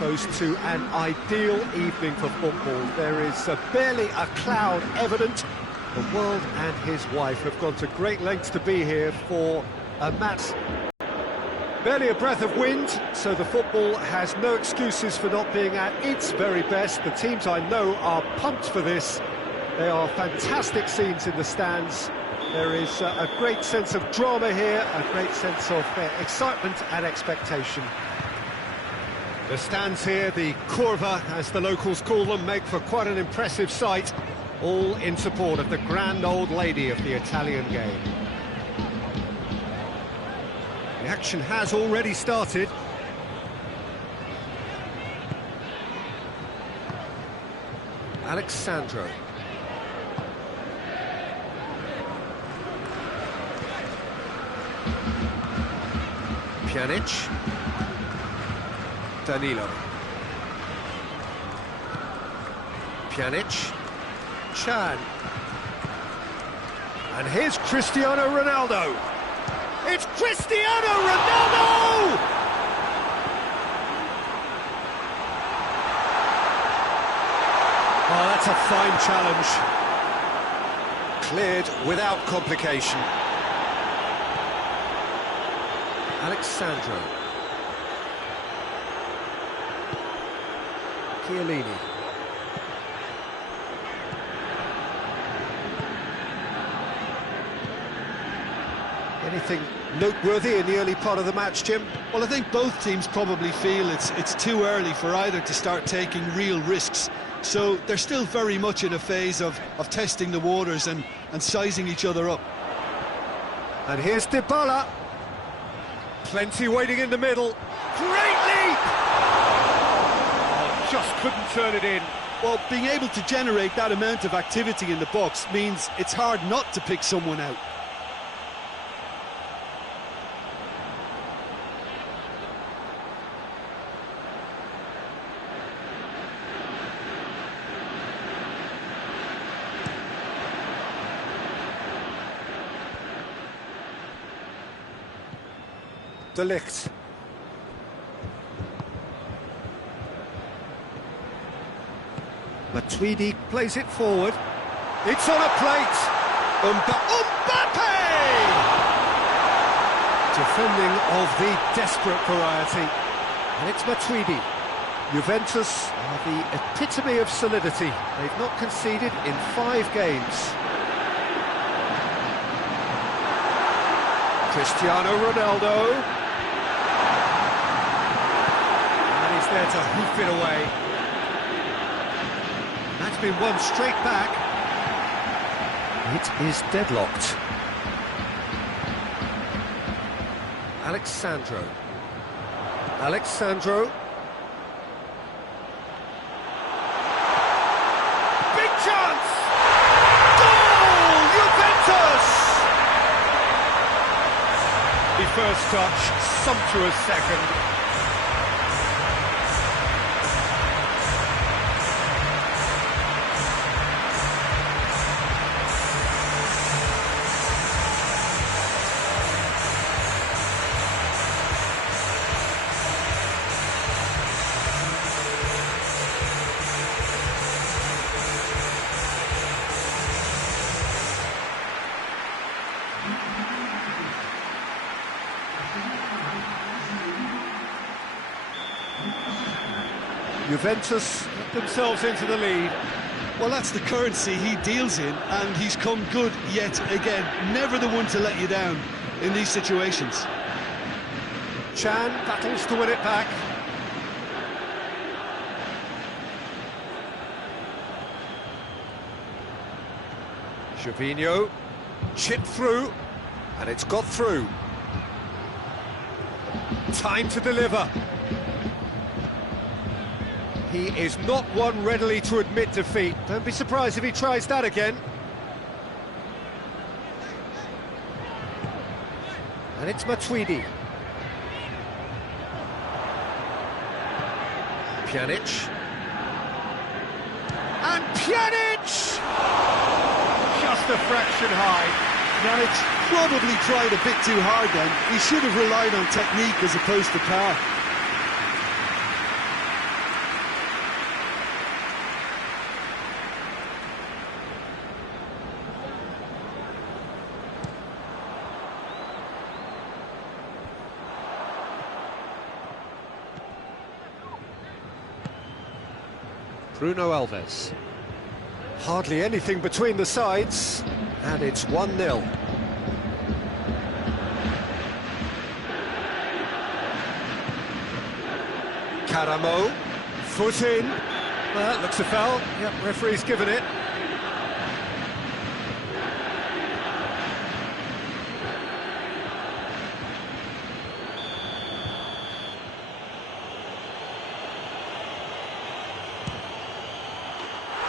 close to an ideal evening for football. There is barely a cloud evident. The world and his wife have gone to great lengths to be here for a match. Barely a breath of wind, so the football has no excuses for not being at its very best. The teams I know are pumped for this. There are fantastic scenes in the stands. There is a great sense of drama here, a great sense of excitement and expectation. The stands here, the curva, as the locals call them, make for quite an impressive sight, all in support of the grand old lady of the Italian game. The action has already started. Alexandro. Pjanic. Danilo. Pjanic. Chan. And here's Cristiano Ronaldo. It's Cristiano Ronaldo! Oh, that's a fine challenge. Cleared without complication. Alexandro. Chiellini. Anything noteworthy in the early part of the match, Jim? Well, I think both teams probably feel it's too early for either to start taking real risks. So they're still very much in a phase of testing the waters and sizing each other up. And here's Dybala. Plenty waiting in the middle. Great leap! Oh, just couldn't turn it in. Well, being able to generate that amount of activity in the box means it's hard not to pick someone out. De Ligt. Matuidi plays it forward. It's on a plate. Mbappe! Defending of the desperate variety. And it's Matuidi. Juventus are the epitome of solidity. They've not conceded in 5 games. Cristiano Ronaldo. There to hoof it away. That's been won straight back. It is deadlocked. Alexandro. Big chance! Goal! Juventus! The first touch, sumptuous second. Juventus put themselves into the lead. Well, that's the currency he deals in, and he's come good yet again. Never the one to let you down in these situations. Chan battles to win it back. Gervinho, chipped through, and it's got through. Time to deliver. He is not one readily to admit defeat. Don't be surprised if he tries that again. And it's Matuidi. Pjanic. And Pjanic! Just a fraction high. Now, it's probably tried a bit too hard then. He should have relied on technique as opposed to power. Bruno Alves. Hardly anything between the sides, and it's 1-0. Caramo, foot in. That looks a foul. Yep, referee's given it.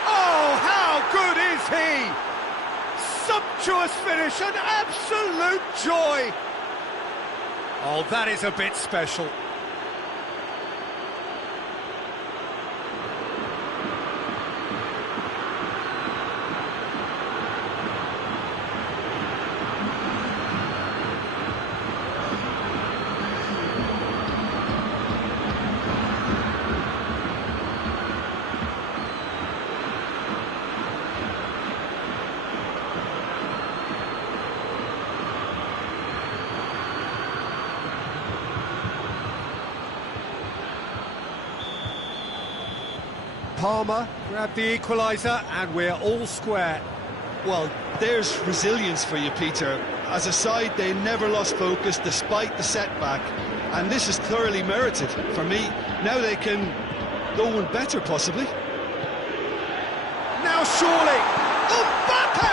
Oh, how good is he? Sumptuous finish, an absolute joy. Oh, that is a bit special. Palmer grabbed the equaliser, and we're all square. Well, there's resilience for you, Peter. As a side, they never lost focus despite the setback, and this is thoroughly merited for me. Now they can go one better, possibly. Now surely, Mbappe!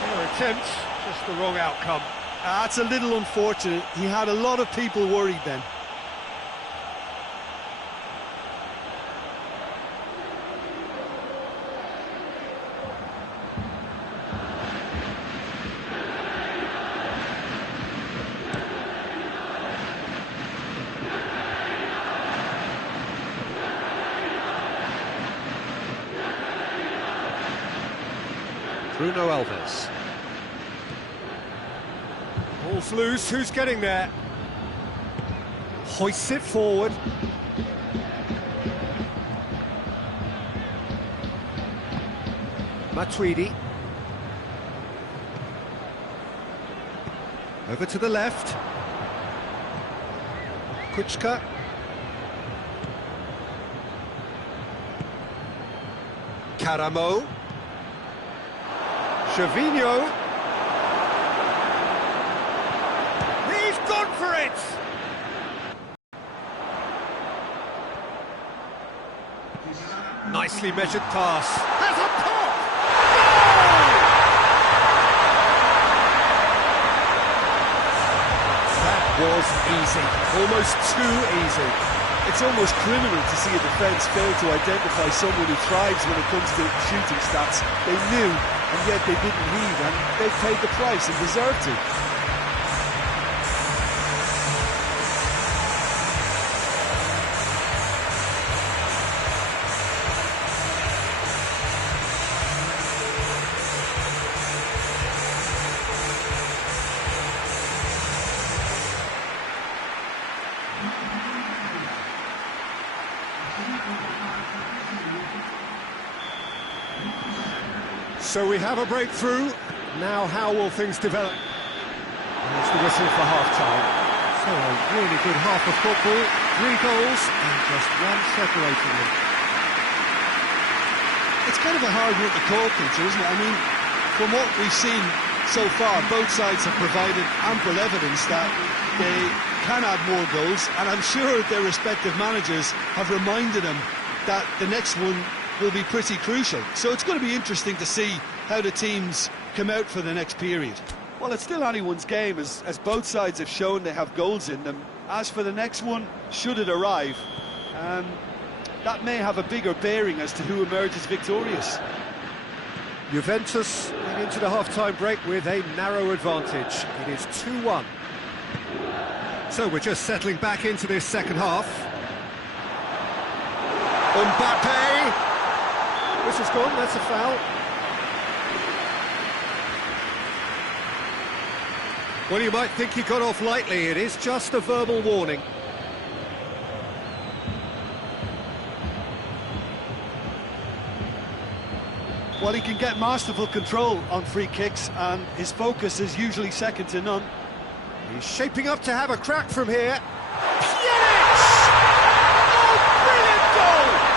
Fair attempt, just the wrong outcome. That's a little unfortunate. He had a lot of people worried then. Bruno Alves. Ball's loose, who's getting there? Hoists it forward. Matuidi. Over to the left. Kuchka. Caramo. Gervinho. He's gone for it! Nicely measured pass. Has a pop! That was easy. Almost too easy. It's almost criminal to see a defence fail to identify someone who thrives when it comes to shooting stats. They knew, and yet they didn't heed, and they've paid the price and deserve to. So we have a breakthrough. Now how will things develop? There's the whistle for half-time. So a really good half of football, 3 goals and just one separating them. It's kind of a hard one to call, Peter, isn't it? I mean, from what we've seen so far, both sides have provided ample evidence that they can add more goals, and I'm sure their respective managers have reminded them that the next one will be pretty crucial. So it's going to be interesting to see how the teams come out for the next period. Well, it's still anyone's game, as both sides have shown they have goals in them. As for the next one, should it arrive, that may have a bigger bearing as to who emerges victorious. Juventus head into the half-time break with a narrow advantage. It is 2-1. So we're just settling back into this second half. Mbappe! This is gone, that's a foul. Well, you might think he got off lightly. It is just a verbal warning. Well, he can get masterful control on free kicks, and his focus is usually second to none. He's shaping up to have a crack from here. Pjanic! Oh, brilliant goal!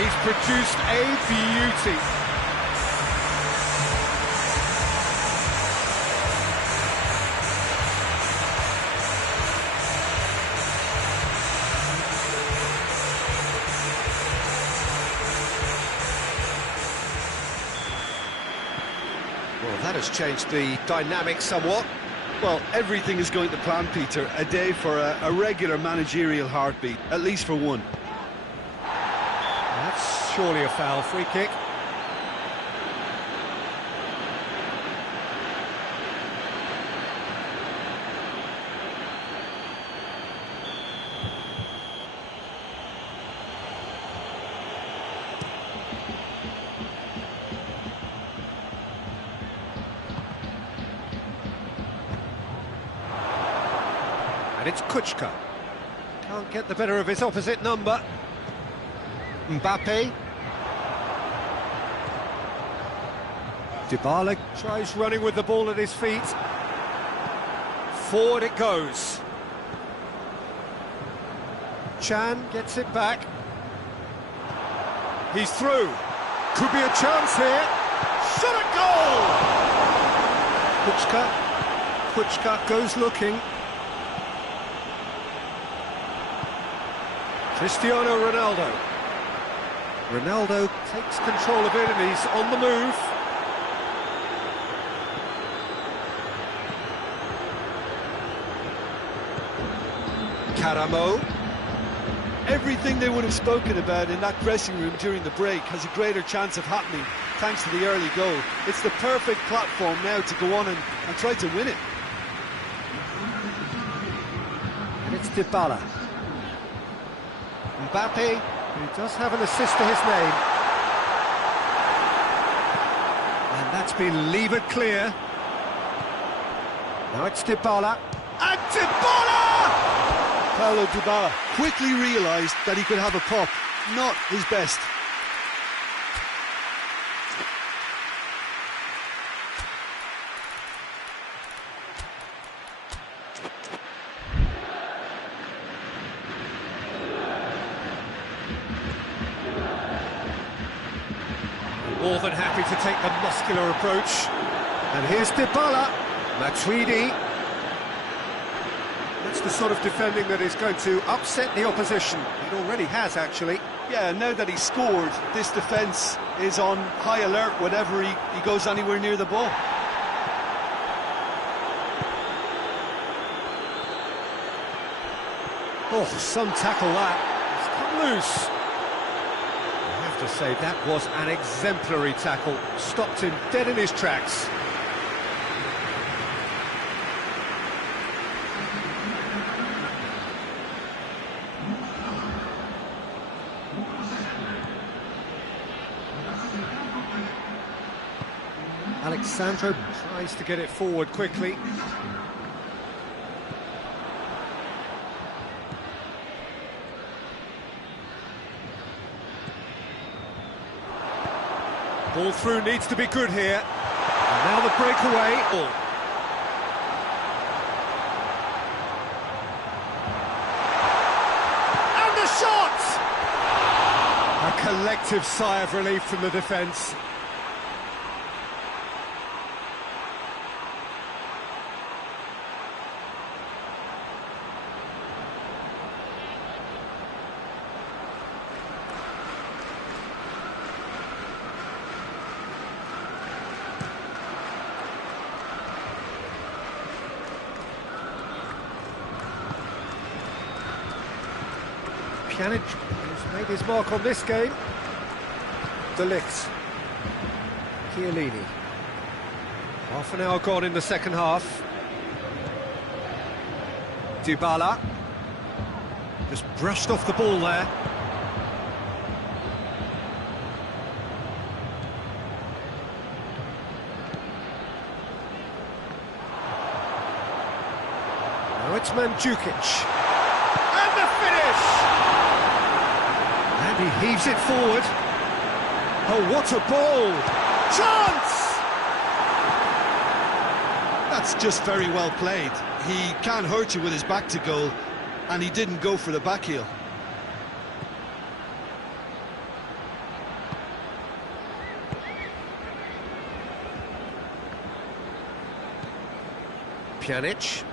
he's produced a beauty. Well, that has changed the dynamic somewhat. Well, everything is going to plan, Peter. A day for a regular managerial heartbeat, at least for one. That's surely a foul. Free kick. And it's Kuchka. Can't get the better of his opposite number. Mbappe. Dybala tries running with the ball at his feet. Forward it goes. Chan gets it back. He's through. Could be a chance here. Shot at goal! Kuchka goes looking. Cristiano Ronaldo. Ronaldo takes control of it and he's on the move. Caramo. Everything they would have spoken about in that dressing room during the break has a greater chance of happening thanks to the early goal. It's the perfect platform now to go on and try to win it. And it's Dybala. Mbappe, who does have an assist to his name. And that's been levered clear. Now it's Dybala. And Dybala! Paulo Dybala quickly realised that he could have a pop. Not his best. More than happy to take the muscular approach. And here's Dybala. Matuidi. That's the sort of defending that is going to upset the opposition. It already has, actually. Yeah, now that he's scored, this defence is on high alert whenever he goes anywhere near the ball. Oh, some tackle that. It's come loose. I have to say, that was an exemplary tackle. Stopped him dead in his tracks. Alexandro tries to get it forward quickly. Ball through needs to be good here. And now the breakaway. Oh. And the shot! A collective sigh of relief from the defence. Pjanic, who's made his mark on this game. De Ligt. Chiellini. Half an hour gone in the second half. Dybala. Just brushed off the ball there. Now it's Mandzukic. And the finish! And he heaves it forward. Oh, what a ball! Chance! That's just very well played. He can't hurt you with his back to goal, and he didn't go for the back heel. Pjanic.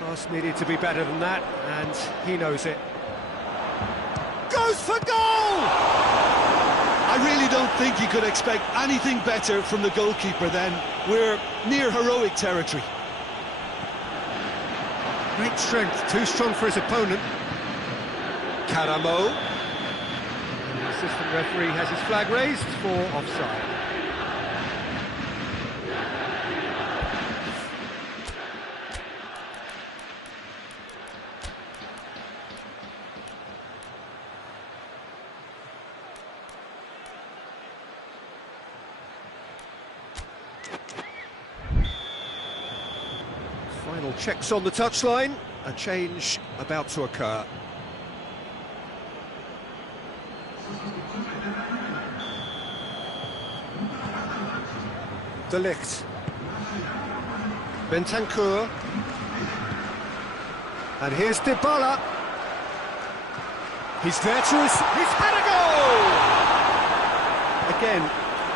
Pass needed to be better than that, and he knows it. Goes for goal! I really don't think you could expect anything better from the goalkeeper then. We're near heroic territory. Great strength, too strong for his opponent. Karamo. And the assistant referee has his flag raised for offside. Final checks on the touchline, a change about to occur. De Ligt. Bentancur. And here's Dybala. He's there to he's had a goal! Again,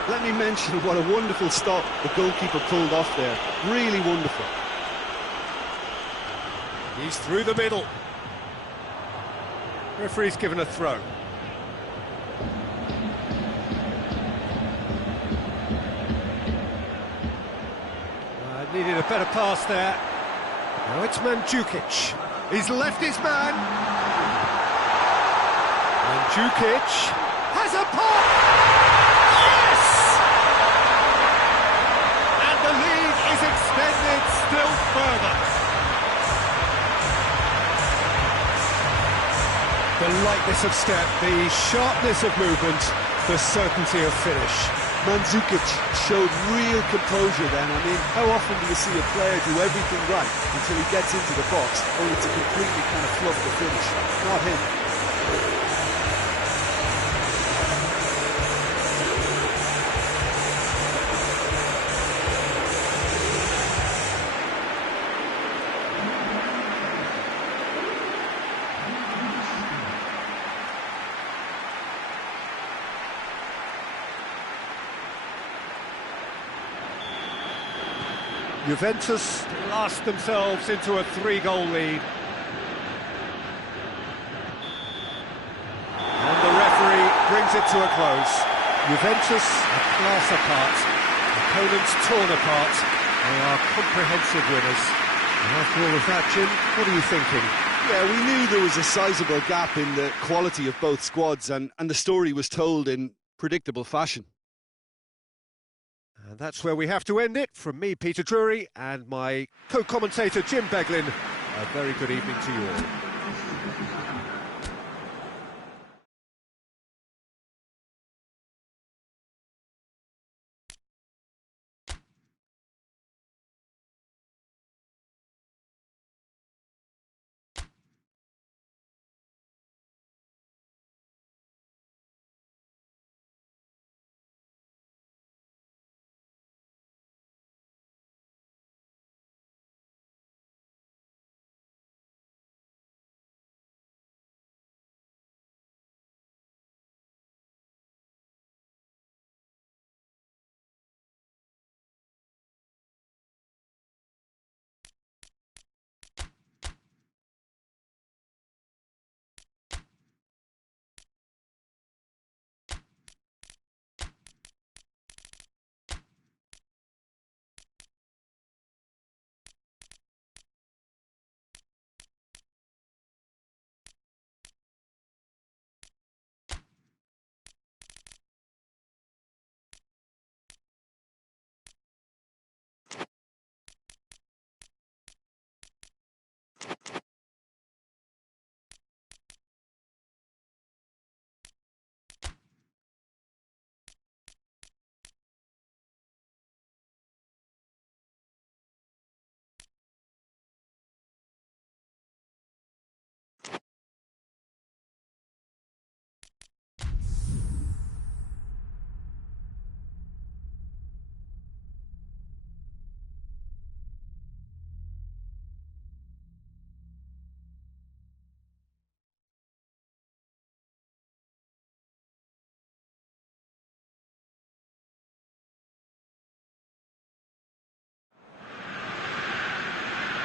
let me mention what a wonderful stop the goalkeeper pulled off there. Really wonderful. He's through the middle. Referee's given a throw. Needed a better pass there. Now it's Mandzukic. He's left his man. Mandzukic has a pop! Yes! And the lead is extended still further. The lightness of step, the sharpness of movement, the certainty of finish. Mandzukic showed real composure then. I mean, how often do you see a player do everything right until he gets into the box, only to completely kind of flub the finish? Not him. Juventus blast themselves into a 3-goal lead. And the referee brings it to a close. Juventus a class apart, opponents torn apart. They are comprehensive winners. And after all of that, Jim, what are you thinking? Yeah, we knew there was a sizable gap in the quality of both squads, and the story was told in predictable fashion. And that's where we have to end it. From me, Peter Drury, and my co-commentator, Jim Beglin, a very good evening to you all.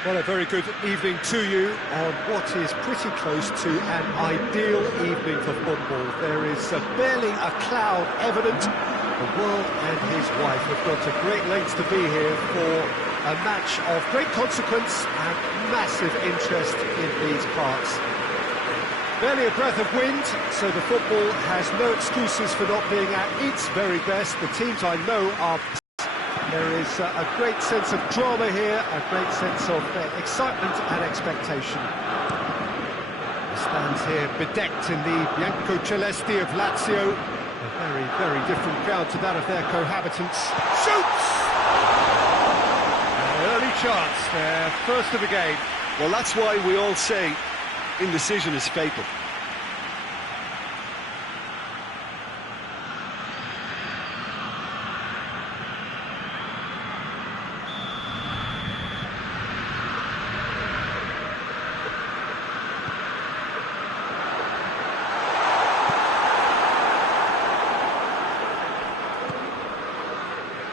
Well, a very good evening to you on what is pretty close to an ideal evening for football. There is barely a cloud evident. The world and his wife have gone to great lengths to be here for a match of great consequence and massive interest in these parts. Barely a breath of wind, so the football has no excuses for not being at its very best. The teams I know are... There is a great sense of drama here, a great sense of excitement and expectation. He stands here bedecked in the Bianco Celesti of Lazio. A very, very different ground to that of their cohabitants. Shoots! An early chance, their first of the game. Well, that's why we all say indecision is fatal.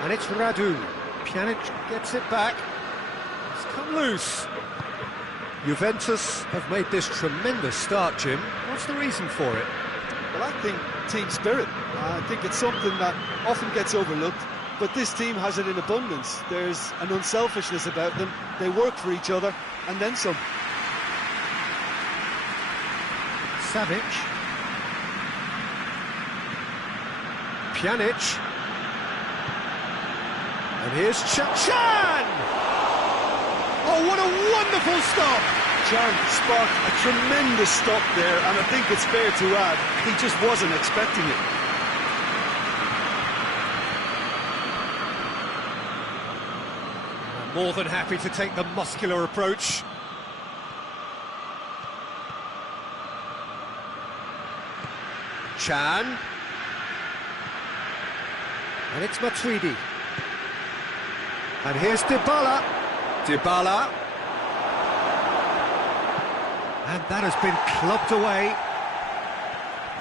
And it's Radu. Pjanic gets it back. It's come loose. Juventus have made this tremendous start, Jim. What's the reason for it? Well, I think team spirit. I think it's something that often gets overlooked, but this team has it in abundance. There's an unselfishness about them. They work for each other, and then some. Savic. Pjanic. And here's Chan! Oh, what a wonderful stop! Chan sparked a tremendous stop there, and I think it's fair to add, he just wasn't expecting it. More than happy to take the muscular approach. Chan. And it's Matuidi. And here's Dybala. Dybala. And that has been clubbed away.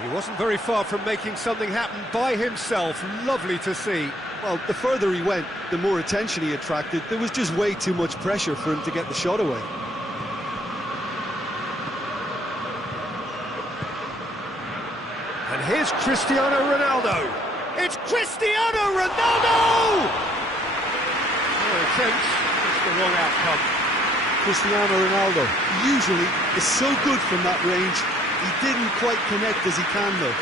He wasn't very far from making something happen by himself. Lovely to see. Well, the further he went, the more attention he attracted. There was just way too much pressure for him to get the shot away. And here's Cristiano Ronaldo. It's Cristiano Ronaldo! Attempts, it's the wrong outcome. Cristiano Ronaldo usually is so good from that range. He didn't quite connect as he can though.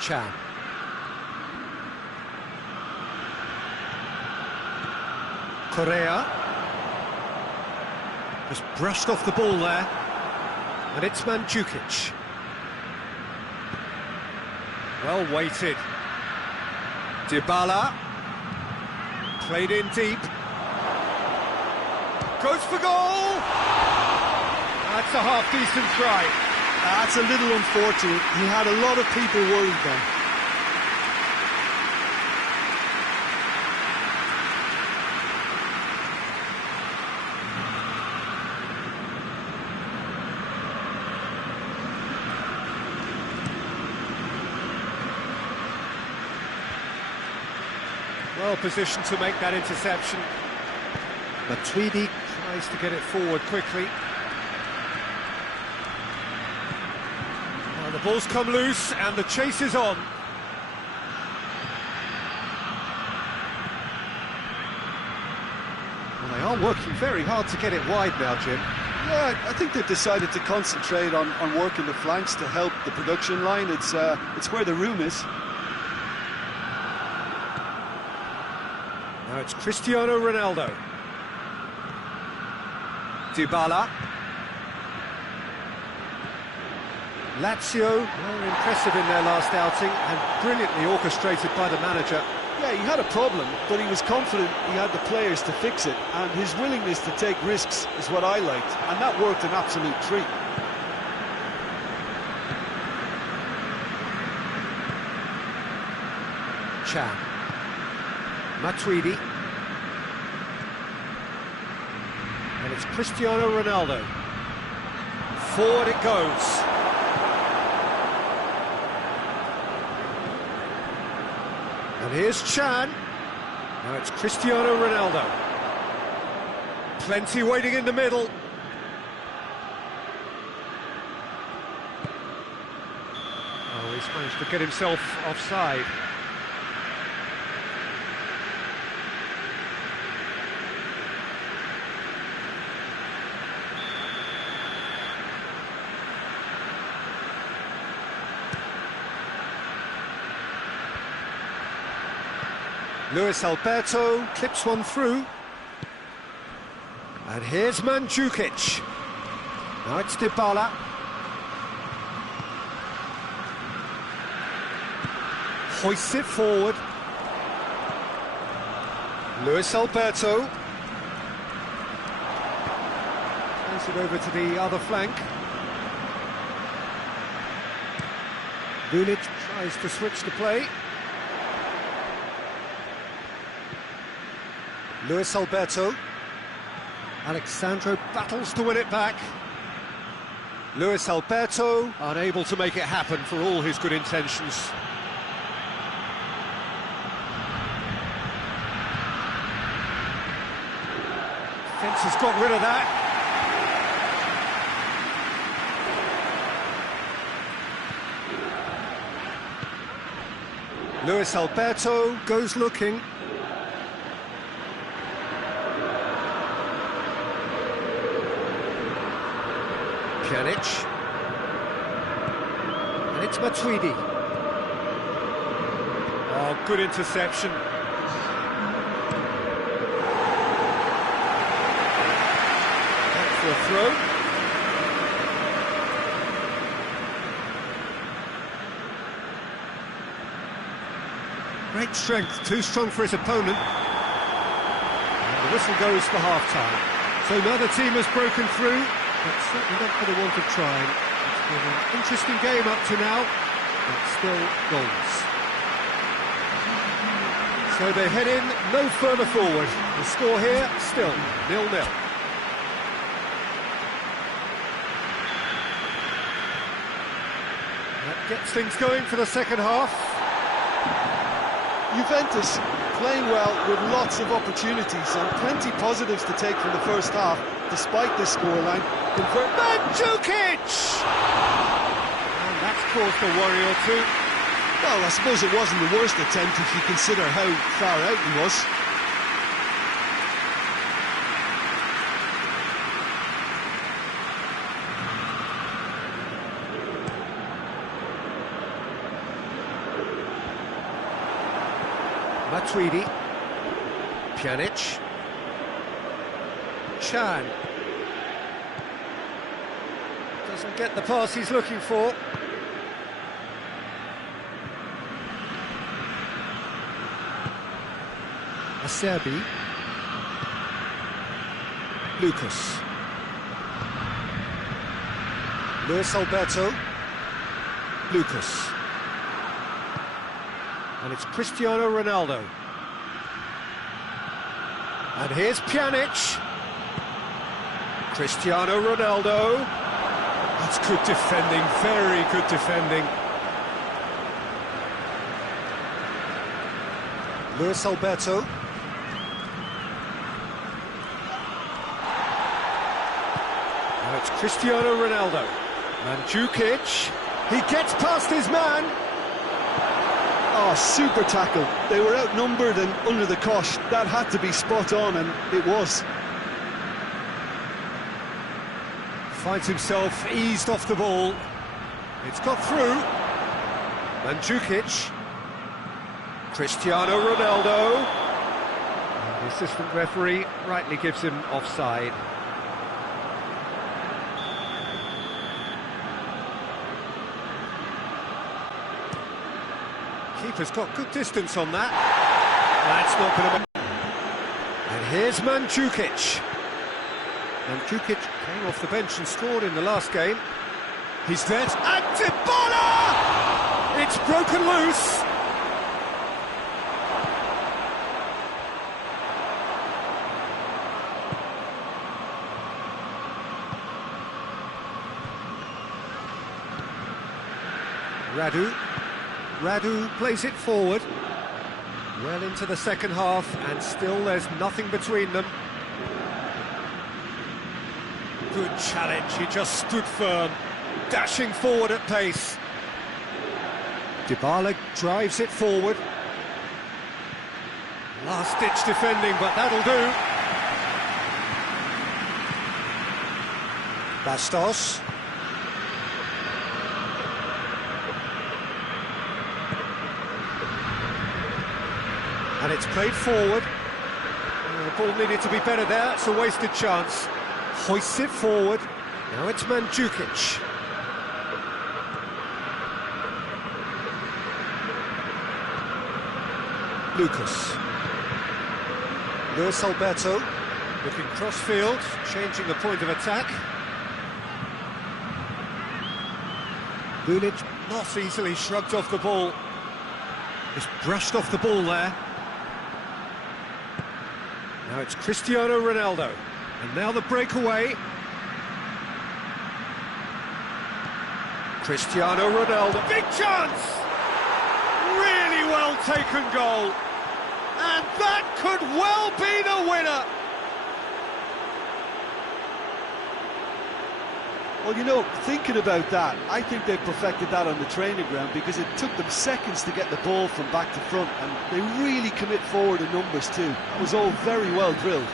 Chan. Correa. Just brushed off the ball there. And it's Mandzukic. Well weighted. Dybala. Played in deep. Goes for goal! That's a half-decent try. That's a little unfortunate. He had a lot of people worried then. Well positioned to make that interception. Matuidi tries to get it forward quickly. Well, the ball's come loose and the chase is on. Well, they are working very hard to get it wide now, Jim. Yeah, I think they've decided to concentrate on working the flanks to help the production line. It's where the room is. Now it's Cristiano Ronaldo. Dybala. Lazio were impressive in their last outing and brilliantly orchestrated by the manager. Yeah, he had a problem, but he was confident he had the players to fix it, and his willingness to take risks is what I liked, and that worked an absolute treat. Chan. Matuidi. And it's Cristiano Ronaldo. Forward it goes. And here's Chan. Now it's Cristiano Ronaldo. Plenty waiting in the middle. Oh, he's managed to get himself offside. Luis Alberto clips one through. And here's Mandzukic. Now it's Dybala. Hoists it forward. Luis Alberto. Plays it over to the other flank. Lulic tries to switch the play. Luis Alberto. Alexandro battles to win it back. Luis Alberto unable to make it happen for all his good intentions. Fence has got rid of that. Luis Alberto goes looking. Pjanic. And it's Matuidi. Oh, good interception. Back for a throw. Great strength, too strong for his opponent. And the whistle goes for half-time. So neither team has broken through. But certainly not for the want of trying. It's been an interesting game up to now, but still goals. So they head in no further forward. The score here, still 0-0. That gets things going for the second half. Juventus playing well with lots of opportunities and plenty positives to take from the first half, despite this scoreline. Mandzukic! And that's caused a worry or two. Well, I suppose it wasn't the worst attempt if you consider how far out he was. Matuidi. Pjanic. Chan. Doesn't get the pass he's looking for. Acerbi. Lucas. Luis Alberto. Lucas. And it's Cristiano Ronaldo. And here's Pjanic. Cristiano Ronaldo. That's good defending, very good defending. Luis Alberto. Now it's Cristiano Ronaldo. Mandzukic. He gets past his man. Oh, super tackle. They were outnumbered and under the cosh. That had to be spot on, and it was. Finds himself eased off the ball. It's got through. Mandzukic. Cristiano Ronaldo. And the assistant referee rightly gives him offside. Keeper's got good distance on that. That's not going to... And here's Mandzukic. Mandzukic came off the bench and scored in the last game. He's there. And Dybala! It's broken loose. Radu plays it forward. Well into the second half, and still there's nothing between them. Good challenge, he just stood firm, dashing forward at pace. Dybala drives it forward. Last-ditch defending, but that'll do. Bastos. And it's played forward. The ball needed to be better there, it's a wasted chance. Hoists it forward. Now it's Mandzukic. Lucas. Luis Alberto looking cross-field, changing the point of attack. Bulic not easily shrugged off the ball. Just brushed off the ball there. Now it's Cristiano Ronaldo. And now the breakaway. Cristiano Ronaldo. Big chance! Really well taken goal. And that could well be the winner. Well, you know, thinking about that, I think they perfected that on the training ground because it took them seconds to get the ball from back to front, and they really commit forward in numbers too. That was all very well drilled.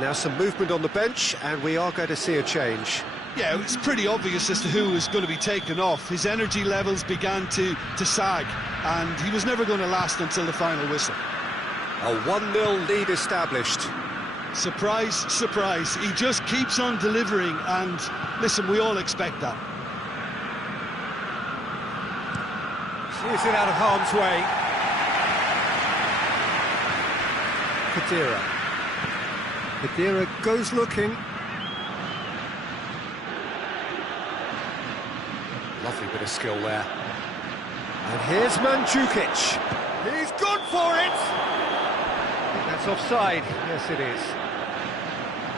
Now some movement on the bench, and we are going to see a change. Yeah, it's pretty obvious as to who was going to be taken off. His energy levels began to sag, and he was never going to last until the final whistle. A 1-0 lead established. Surprise, surprise. He just keeps on delivering, and listen, we all expect that. Shears it out of harm's way. Khedira goes looking. Lovely bit of skill there. And here's Mandzukic. He's gone for it! I think that's offside. Yes, it is.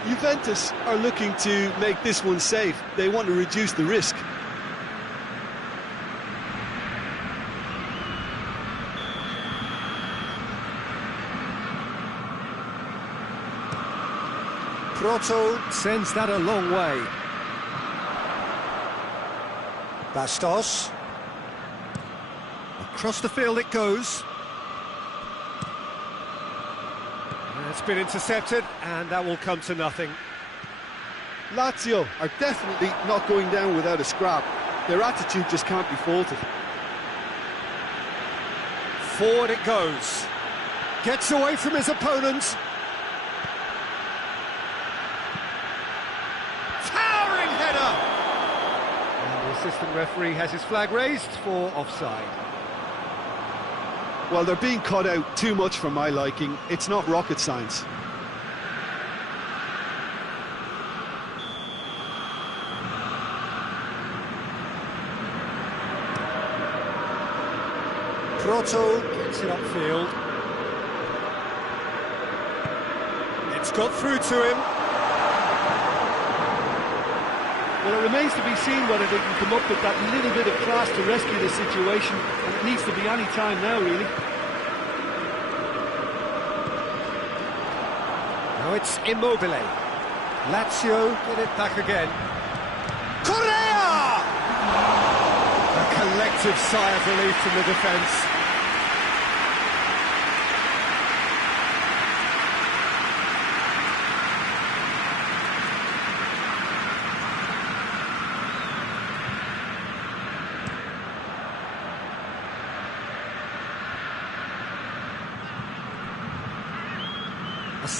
Juventus are looking to make this one safe. They want to reduce the risk. Proto sends that a long way. Bastos. Across the field it goes. It's been intercepted, and that will come to nothing. Lazio are definitely not going down without a scrap. Their attitude just can't be faulted. Forward it goes. Gets away from his opponents. Assistant referee has his flag raised for offside. Well, they're being cut out too much for my liking. It's not rocket science. Proto gets it upfield. It's got through to him. Well, it remains to be seen whether they can come up with that little bit of class to rescue the situation, and it needs to be any time now, really. Now it's Immobile. Lazio get it back again. Correa! A collective sigh of relief from the defence.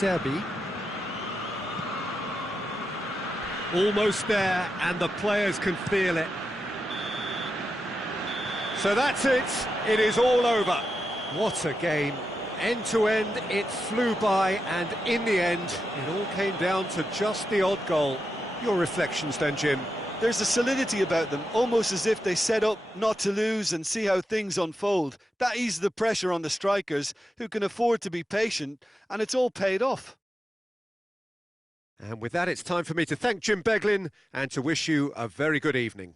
Serbi. Almost there, and the players can feel it. So that's it. It is all over. What a game. End to end, it flew by, and in the end, it all came down to just the odd goal. Your reflections then, Jim? There's a solidity about them, almost as if they set up not to lose and see how things unfold. That eases the pressure on the strikers, who can afford to be patient, and it's all paid off. And with that, it's time for me to thank Jim Beglin and to wish you a very good evening.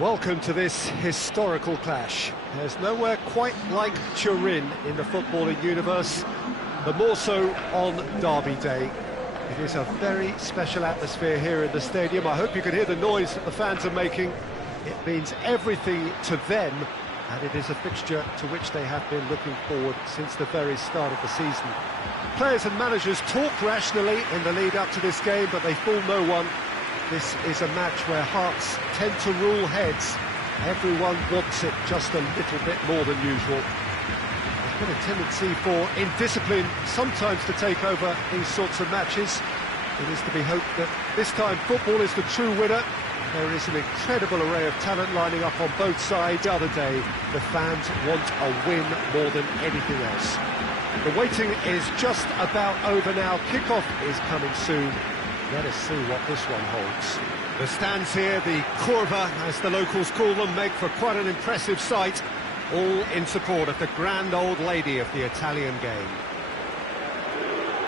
Welcome to this historical clash. There's nowhere quite like Turin in the footballing universe, but more so on Derby Day. It is a very special atmosphere here in the stadium. I hope you can hear the noise that the fans are making. It means everything to them, and it is a fixture to which they have been looking forward since the very start of the season. Players and managers talk rationally in the lead up to this game, but they fool no one. This is a match where hearts tend to rule heads. Everyone wants it just a little bit more than usual. There's been a tendency for indiscipline sometimes to take over these sorts of matches. It is to be hoped that this time football is the true winner. There is an incredible array of talent lining up on both sides. The other day, the fans want a win more than anything else. The waiting is just about over now. Kickoff is coming soon. Let us see what this one holds. The stands here, the curva, as the locals call them, make for quite an impressive sight, all in support of the grand old lady of the Italian game.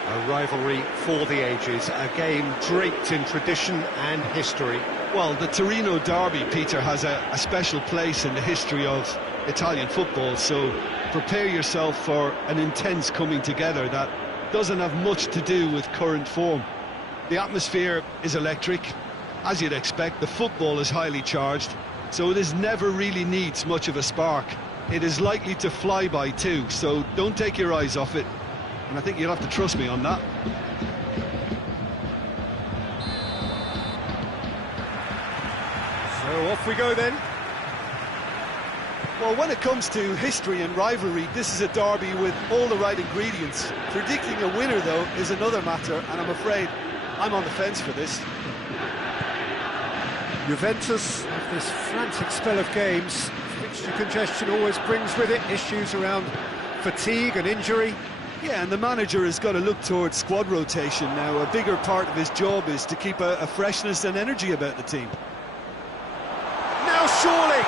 A rivalry for the ages, a game draped in tradition and history. Well, the Torino derby, Peter, has a special place in the history of Italian football, so prepare yourself for an intense coming together that doesn't have much to do with current form. The atmosphere is electric, as you'd expect. The football is highly charged, so it never really needs much of a spark. It is likely to fly by too, so don't take your eyes off it, and I think you'll have to trust me on that. So off we go then. Well, when it comes to history and rivalry, this is a derby with all the right ingredients. Predicting a winner, though, is another matter, and I'm afraid I'm on the fence for this. Juventus, after this frantic spell of games, fixture congestion always brings with it issues around fatigue and injury. Yeah, and the manager has got to look towards squad rotation now. A bigger part of his job is to keep a freshness and energy about the team. Now surely!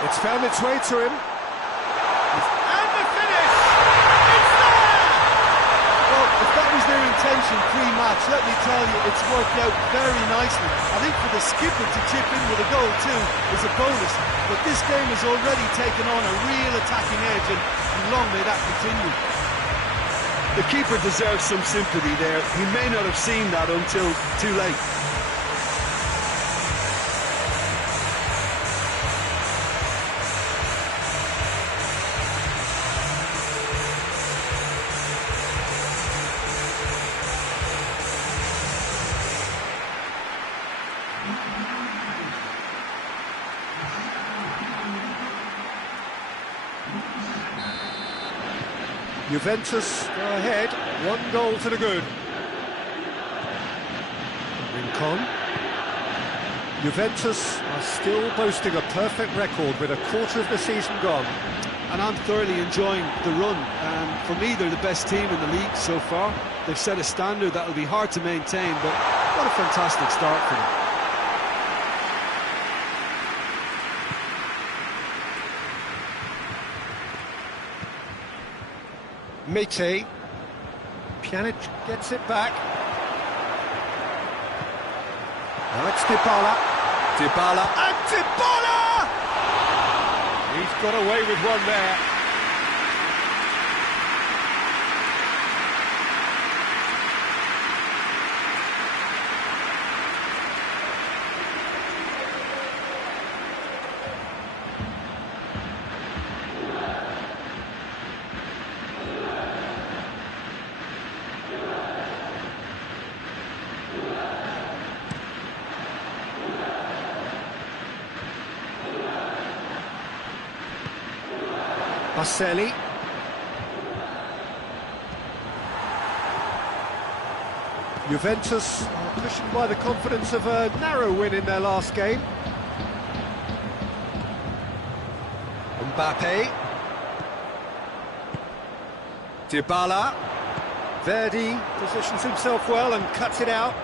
It's found its way to him. And the finish! It's there! Well, if that was their intention pre-match, let me tell you, it's worked out very nicely. I think for the skipper to chip in with a goal too is a bonus, but this game has already taken on a real attacking edge, and long may that continue. The keeper deserves some sympathy there. He may not have seen that until too late. Juventus go ahead, 1 goal to the good. Rincon. Juventus are still boasting a perfect record with a quarter of the season gone. And I'm thoroughly enjoying the run. For me, they're the best team in the league so far. They've set a standard that will be hard to maintain, but what a fantastic start for them. Mite. Pjanic gets it back. Now it's Dybala. Dybala and Dybala! He's got away with one there. Marcelli. Juventus are cushioned by the confidence of a narrow win in their last game. Mbappe. Dybala. Verdi positions himself well and cuts it out.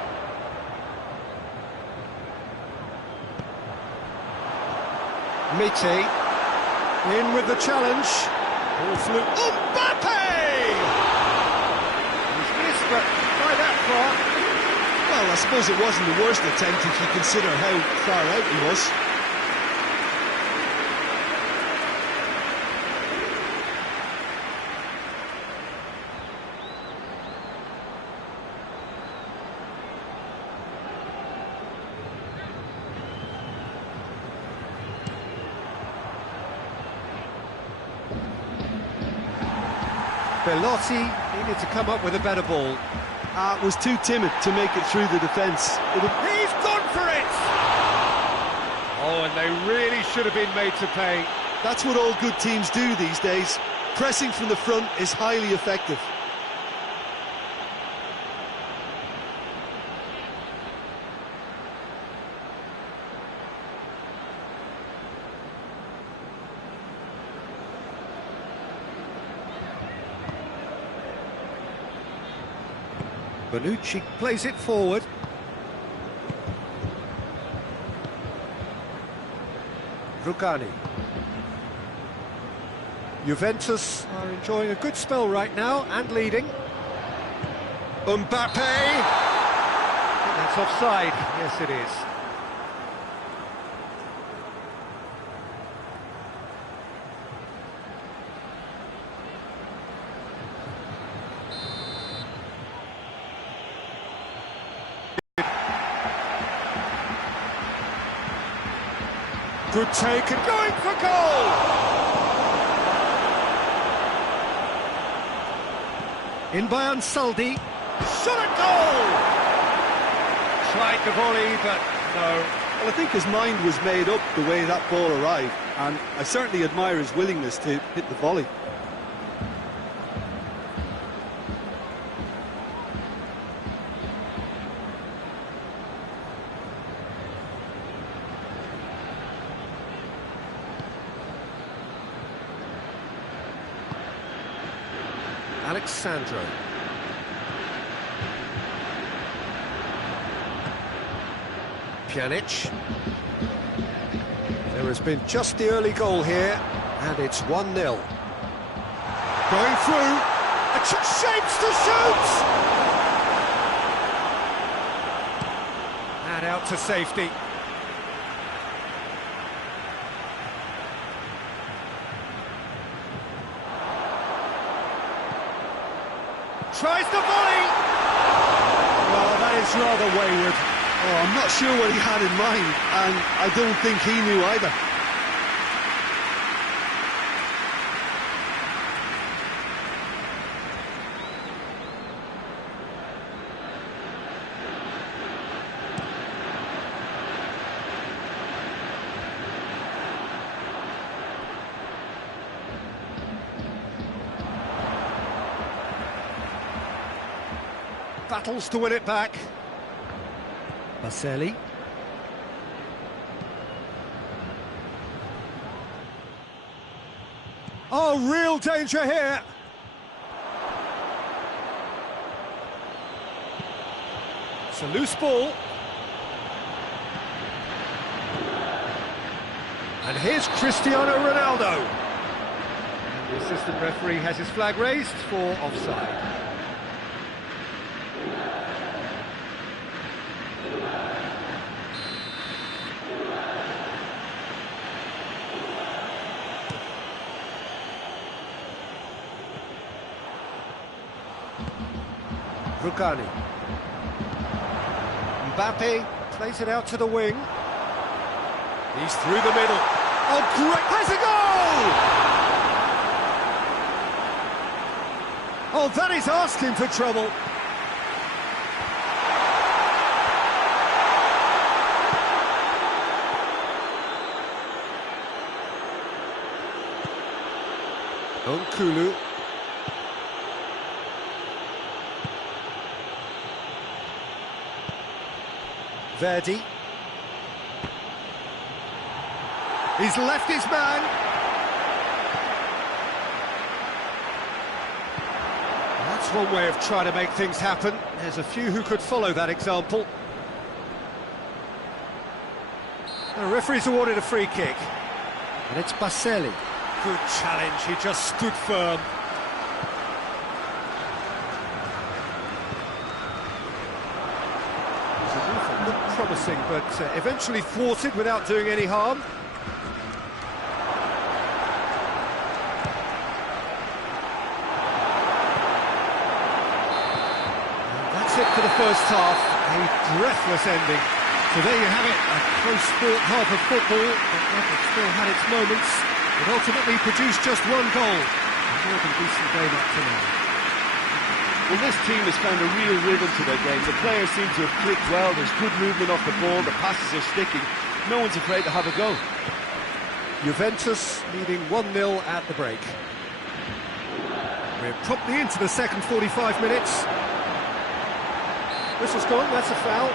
Mite. In with the challenge. Ball flew. Mbappe! He's missed, but by that far. Well, I suppose it wasn't the worst attempt if you consider how far out he was. Belotti needed to come up with a better ball. Was too timid to make it through the defence. He's gone for it! Oh, and they really should have been made to pay. That's what all good teams do these days. Pressing from the front is highly effective. Bonucci plays it forward. Rugani. Juventus are enjoying a good spell right now and leading. Mbappe! I think that's offside. Yes, it is. Good take and going for goal! In by Ansaldi. Shot at goal! Tried the volley, but no. Well, I think his mind was made up the way that ball arrived, and I certainly admire his willingness to hit the volley. Alexandro. Pjanic. There has been just the early goal here, and it's 1-0. Going through, shapes to shoot! And out to safety. Tries the volley! Well, that is rather wayward. Oh, I'm not sure what he had in mind, and I don't think he knew either. Battles to win it back. Baselli. Oh, real danger here. It's a loose ball. And here's Cristiano Ronaldo. And the assistant referee has his flag raised for offside. Rugani. Mbappe plays it out to the wing. He's through the middle. Oh, great! Has a goal! Oh, that is asking for trouble. Nkulu. Verdi. He's left his man. That's one way of trying to make things happen. There's a few who could follow that example. The referee's awarded a free kick. And it's Baselli. Good challenge, he just stood firm. Looked promising, but eventually thwarted without doing any harm. And that's it for the first half, a breathless ending. So there you have it, a close fought half of football, but it still had its moments. It ultimately produced just one goal. A more than decent game up to now. Well, this team has found a real rhythm to their game. The players seem to have clicked well. There's good movement off the ball. The passes are sticking. No one's afraid to have a go. Juventus leading 1-0 at the break. We're promptly into the second 45 minutes. Whistle's gone, that's a foul.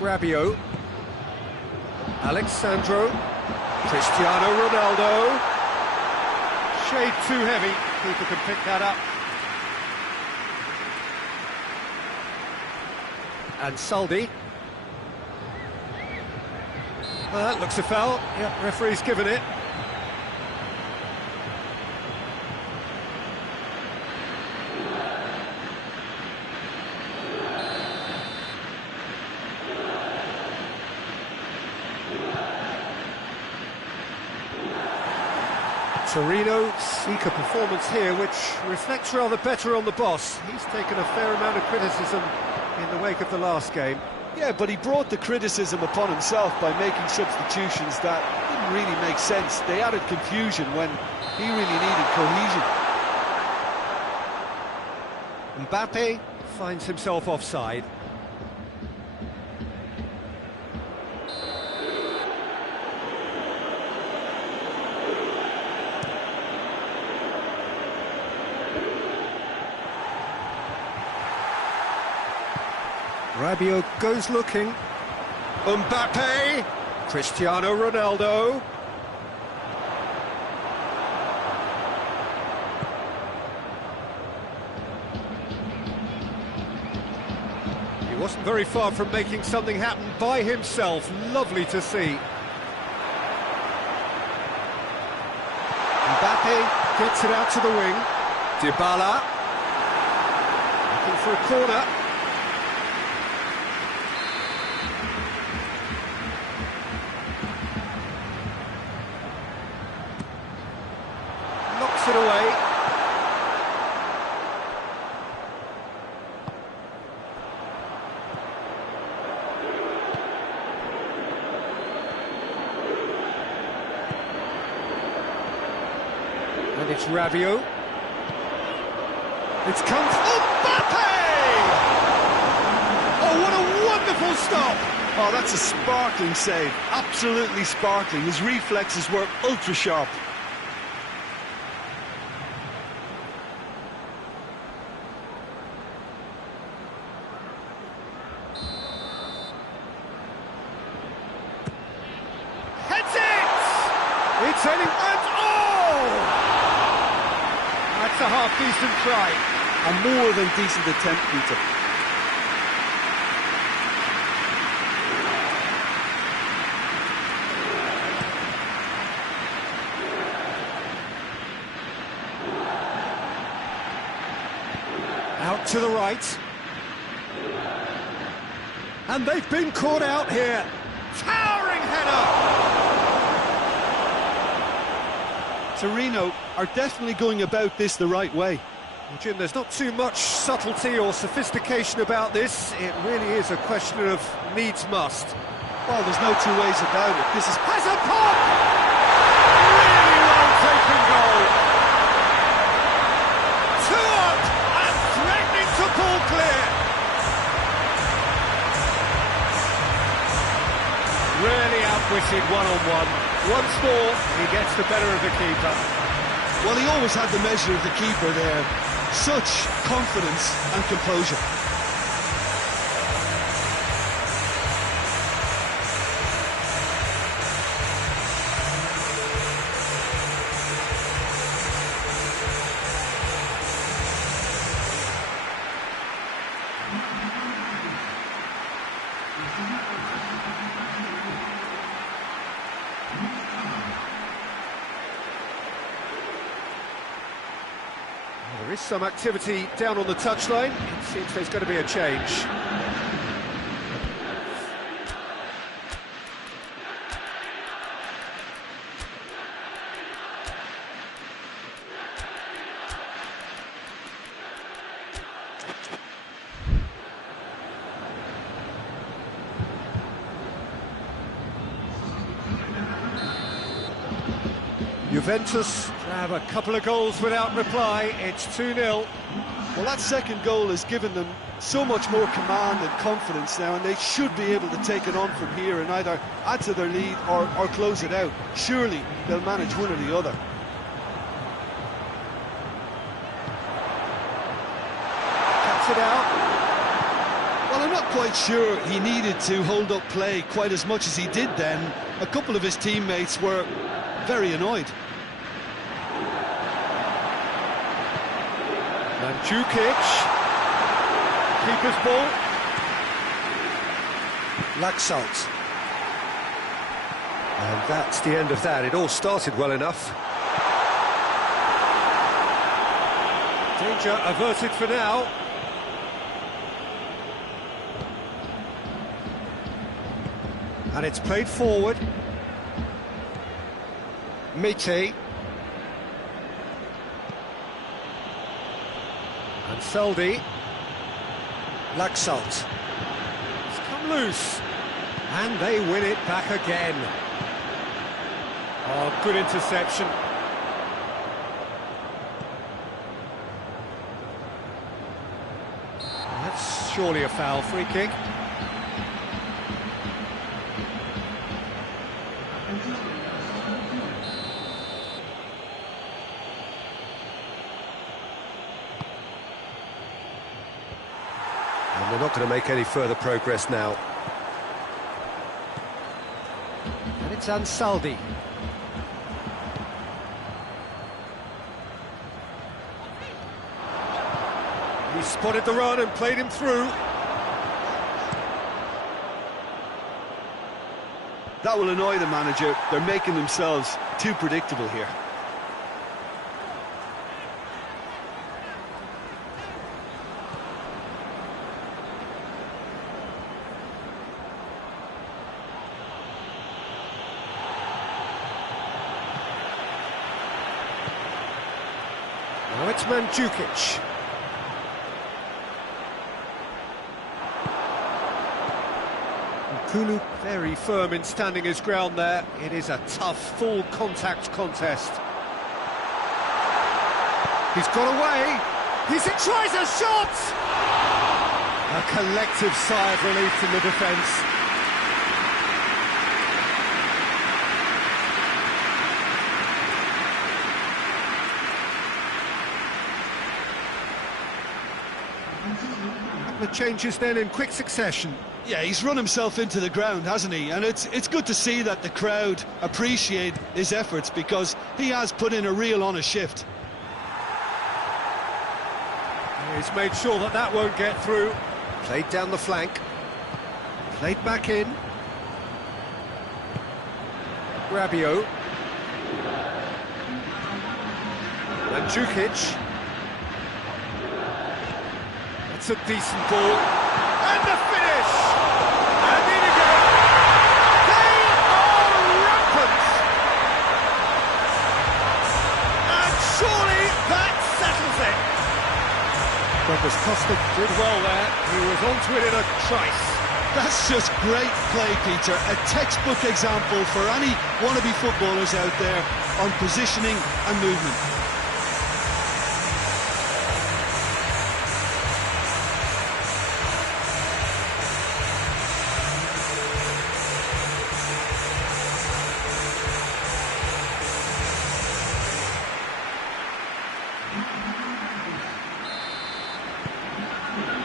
Rabiot, Alexandro, Cristiano Ronaldo, shade too heavy, keeper can pick that up. And Saldi. Well, that looks a foul, yeah, referee's given it. Torino seek a performance here which reflects rather better on the boss. He's taken a fair amount of criticism in the wake of the last game. Yeah, but he brought the criticism upon himself by making substitutions that didn't really make sense. They added confusion when he really needed cohesion. Mbappe finds himself offside. Rabiot goes looking. Mbappe! Cristiano Ronaldo. He wasn't very far from making something happen by himself. Lovely to see. Mbappe gets it out to the wing. Dybala. Looking for a corner. Knocks it away. And it's Rabiot. It's come... Mbappe! Oh, what a wonderful stop! Oh, that's a sparkling save. Absolutely sparkling. His reflexes were ultra-sharp. Heads it! It's heading... And oh! That's a half-decent try. A more than decent attempt, Peter. Out to the right. And they've been caught out here. Towering header! Torino are definitely going about this the right way. Well, Jim, there's not too much subtlety or sophistication about this. It really is a question of needs must. Well, there's no two ways about it. This is... Has a pop! Really well taken goal. 2 up and threatening to pull clear. Really outwitted one-on-one. Once more, he gets the better of the keeper. Well, he always had the measure of the keeper there. Such confidence and composure. There is some activity down on the touchline. It seems there's going to be a change. Juventus have a couple of goals without reply. It's 2-0. Well, that second goal has given them so much more command and confidence now, and they should be able to take it on from here and either add to their lead or close it out. Surely they'll manage one or the other. Cuts it out. Well, I'm not quite sure he needed to hold up play quite as much as he did then. A couple of his teammates were very annoyed. Mandzukic, keeper's ball. Laxalt. And that's the end of that. It all started well enough. Danger averted for now. And it's played forward. Mite. And Saldi. Laxalt. It's come loose. And they win it back again. Oh, good interception. That's surely a foul. Free kick. And they're not going to make any further progress now. And it's Ansaldi. He spotted the run and played him through. That will annoy the manager. They're making themselves too predictable here. Now it's Mandzukic. Kulu very firm in standing his ground there. It is a tough, full contact contest. He's got away. He tries a shot! A collective sigh of relief from the defence. The changes then in quick succession. Yeah, he's run himself into the ground, hasn't he? And it's good to see that the crowd appreciate his efforts, because he has put in a real honest shift. He's made sure that that won't get through. Played down the flank. Played back in. Rabiot. Mandzukic. That's a decent ball. And the finish! And in again! They are rampant! And surely that settles it! Douglas Costa did well there. He was onto it in a trice. That's just great play, Peter. A textbook example for any wannabe footballers out there on positioning and movement.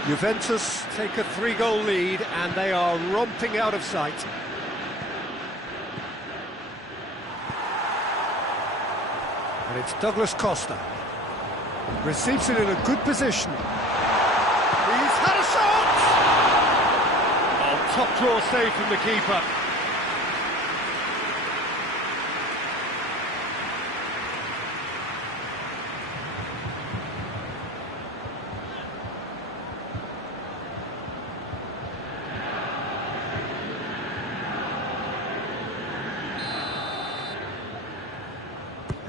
Juventus take a 3-goal lead and they are romping out of sight. And it's Douglas Costa. Receives it in a good position. He's had a shot! Oh, top draw save from the keeper.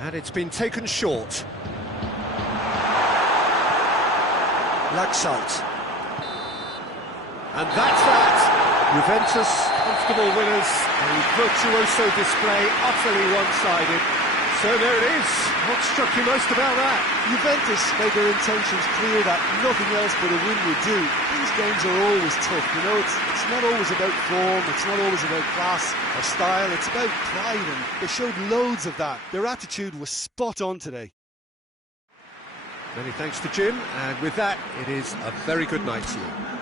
And it's been taken short. Laxalt. And that's that. Juventus, comfortable winners. A virtuoso display, utterly one-sided. So there it is. What struck you most about that? Juventus made their intentions clear that nothing else but a win would do. These games are always tough, you know, it's not always about form, it's not always about class or style, it's about pride, and they showed loads of that. Their attitude was spot on today. Many thanks to Jim, and with that, it is a very good night to you.